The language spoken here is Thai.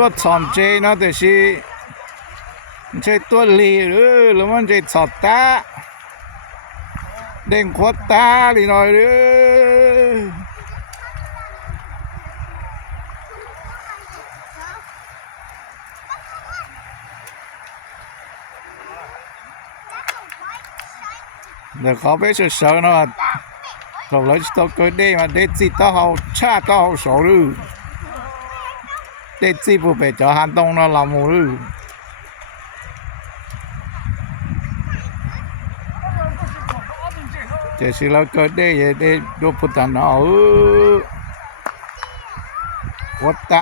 ตัวสอนเจนะแต่สิไม่ใช่ตัวลีหรือมันจะสอดตาเด้งขวดตาหรือหน่อยเดี๋ยวเขาไปเฉยๆนะเราเลยต้องเกิดได้มาได้จิตต้องเอาชาต้องเอา手หรือได้จิต不被叫喊动了老母หรือ这是เราเกิดได้ยังได้ดูพุทธนาขวดตา